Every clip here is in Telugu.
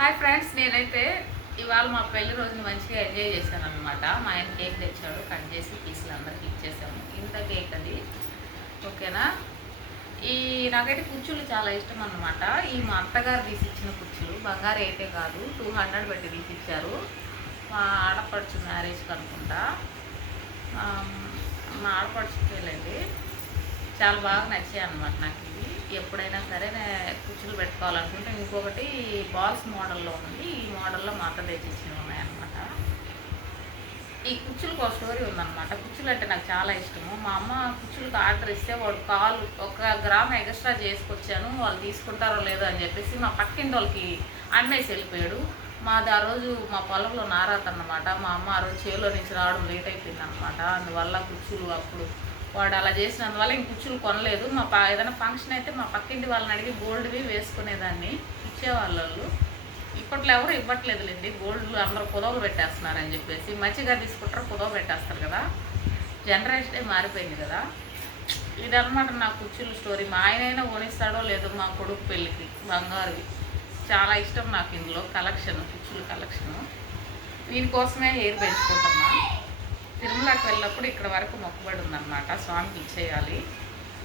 హాయ్ ఫ్రెండ్స్, నేనైతే ఇవాళ మా పెళ్లి రోజుని మంచిగా ఎంజాయ్ చేశాను అనమాట. మా ఆయన కేక్ తెచ్చాడు, కట్ చేసి పీసులు అందరికి ఇచ్చేసాము. ఇంత కేక్ అది, ఓకేనా. నాకైతే కుర్చీలు చాలా ఇష్టం అన్నమాట. మా అత్తగారు తీసిచ్చిన కుర్చీలు, బంగారు అయితే కాదు, 200 పెట్టి తీసిచ్చారు. మా ఆడపడుచు మ్యారేజ్కి అనుకుంటా, మా ఆడపడుచుకి వెళ్ళండి. చాలా బాగా నచ్చాయి అన్నమాట నాకు ఇవి. ఎప్పుడైనా సరే కుర్చీలు పెట్టుకోవాలనుకుంటే, ఇంకొకటి బాల్స్ మోడల్లో ఉంది. ఈ మోడల్లో మా అత్త తెచ్చిచ్చినవి ఉన్నాయన్నమాట. ఈ కుర్చీలకు ఒక స్టోరీ ఉందన్నమాట. కుర్చీలు అంటే నాకు చాలా ఇష్టము. మా అమ్మ కుర్చీలకు ఆర్డర్ ఇస్తే వాడు కాలు 1 గ్రామ్ ఎక్స్ట్రా చేసుకొచ్చాను, వాళ్ళు తీసుకుంటారో లేదో అని చెప్పేసి మా పక్కింటి వాళ్ళకి అమ్మేసి వెళ్ళిపోయాడు. మాది ఆ రోజు మా పొలంలో నారాత అన్నమాట. మా అమ్మ ఆ రోజు చేలో నుంచి రావడం లేట్ అయిపోయింది అనమాట. అందువల్ల కుర్చీలు అప్పుడు వాడు అలా చేసినందువల్ల ఇంక కుర్చీలు కొనలేదు. ఏదైనా ఫంక్షన్ అయితే మా పక్కింటి వాళ్ళని అడిగి గోల్డ్వి వేసుకునేదాన్ని, ఇచ్చేవాళ్ళు. ఇప్పట్లో ఎవరు ఇవ్వట్లేదులేండి గోల్డ్, అందరూ కుదవలు పెట్టేస్తున్నారని చెప్పేసి. మంచిగా తీసుకుంటారు, కుదవ పెట్టేస్తారు కదా. జనరేషనే మారిపోయింది కదా. ఇదన్నమాట నా కుర్చీల స్టోరీ. మా ఆయనైనా కొనిస్తాడో లేదో మా కొడుకు పెళ్ళికి బంగారువి. చాలా ఇష్టం నాకు ఇందులో కలెక్షన్, కుర్చీల కలెక్షను. దీనికోసమే హెయిర్ పెంచుకుంటున్నా. తిరుమలకి వెళ్ళినప్పుడు ఇక్కడ వరకు మొక్కుబడి ఉందన్నమాట, స్వామికి ఇచ్చేయాలి.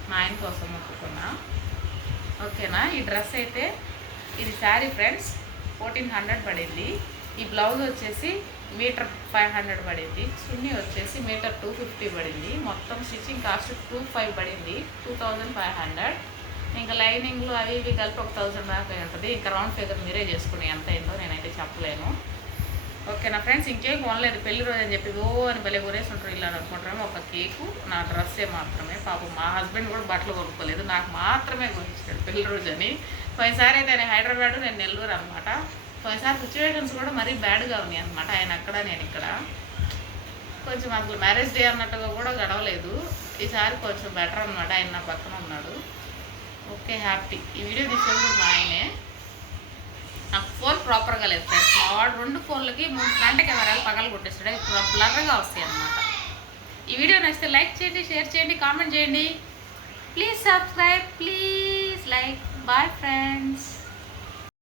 మా ఆయన కోసం మొక్కుకున్నా, ఓకేనా. ఈ డ్రెస్ అయితే ఇది శారీ ఫ్రెండ్స్, 1400 పడింది. ఈ బ్లౌజ్ వచ్చేసి మీటర్ 500 పడింది. చున్నీ వచ్చేసి మీటర్ 250 పడింది. మొత్తం స్టిచ్చింగ్ కాస్ట్ 2500 పడింది, 2500. ఇంకా లైనింగ్లు అవి ఇవి కలిపి 1000 దాకా ఉంటుంది. ఇంకా రౌండ్ ఫిగర్ మీరే చేసుకుని ఎంత అయిందో నేనైతే చెప్పలేను, ఓకేనా ఫ్రెండ్స్. ఇంకేం కొనలేదు, పెళ్లి రోజు అని చెప్పి అని భలే కొనేసి ఉంటారు ఇలా అనుకుంటారేమో. ఒక కేకు, నా డ్రెస్సే మాత్రమే. పాపం మా హస్బెండ్ కూడా బట్టలు కొనుక్కోలేదు, నాకు మాత్రమే కొనిచ్చాడు పెళ్లి రోజు అని. పోయినసారి అయితే నేను హైదరాబాద్, నేను నెల్లూరు అనమాట. పోయినసారి సిచ్యువేషన్స్ కూడా మరీ బ్యాడ్గా ఉన్నాయి అనమాట. ఆయన అక్కడ, నేను ఇక్కడ. కొంచెం అసలు మ్యారేజ్ డే అన్నట్టుగా కూడా గడవలేదు. ఈసారి కొంచెం బెటర్ అనమాట, ఆయన నా పక్కన ఉన్నాడు. Okay, happy. ఈ వీడియో తీసేది కూడా మా ఆయనే. నాకు ఫోన్ ప్రాపర్గా లేదు ఫ్రెండ్స్. మా వాడు 2 ఫోన్లకి 3 ఫ్రంట్ కెమెరాలు పగలు కొట్టేస్తాడు, ఇప్పుడు బ్లర్గా వస్తాయి అన్నమాట. ఈ వీడియో నచ్చితే లైక్ చేయండి, షేర్ చేయండి, కామెంట్ చేయండి. Please subscribe, please like. Bye friends.